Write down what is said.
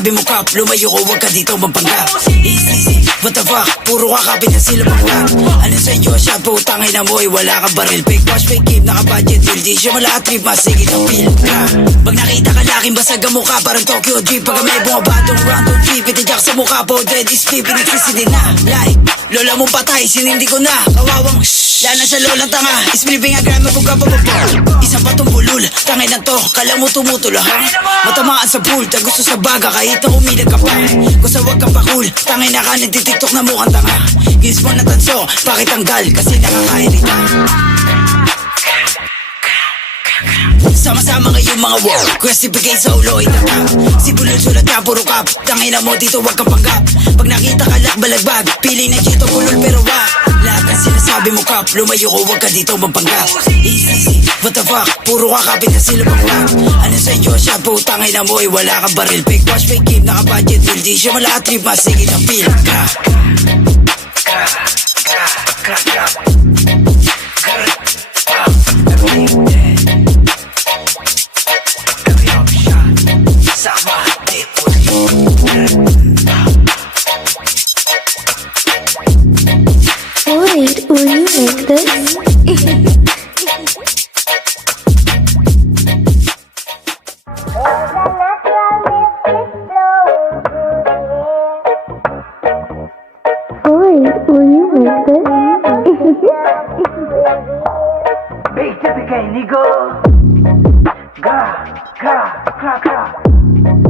sinasabi mo kap Lumayo ko wag ka dito magpanggap Easy easy What the fuck? Puro kakapit na sila panggap Ano sa inyo? Shot putang ina mo eh Wala kang baril. Fake wash fake keep Naka-budget deal Di siya malatrip Masigit ang feel ka. Pag nakita ka laking basag ang mukha Parang Tokyo Jeep Pag may bumabadong round of jeep Itijak sa mukha po Dead is flip Pinagsisindi na Like Lola mong patay Sinindi ko na. Kawawang shh Lana sa lolang tanga Ispliping ang grama Kung kapapapal Isang patong bulol Tangay na to. Kala mo tumutula ha? Matamaan sa pool Ta gusto sa baga Kahit na umilag ka pa. Kung sa wag ka pa cool Tangay na ka Nagtitiktok na mukhang tanga. Gins mo na tanso Pakitanggal Kasi nakakairita Sama-sama ngayong mga war Question bigay sa ulo itatap Si Bulol sulat ka puro kap. Tangay na mo dito wag kang panggap. Pag nakita ka lak balagbag. Pili na dito bulol pero wag Ng sinasabi mo kap Lumayo ko wag ka dito magpanggap What the fuck? Puro kakapit na sila panggap Ano sa inyo? Shot po Tangay na mo eh wala kang baril Fake wash fake keep Naka-budget deal Di siya malatrip Masigit ang feel ka Wait, you make this? Big typical nigga Ga, ga, ga, ga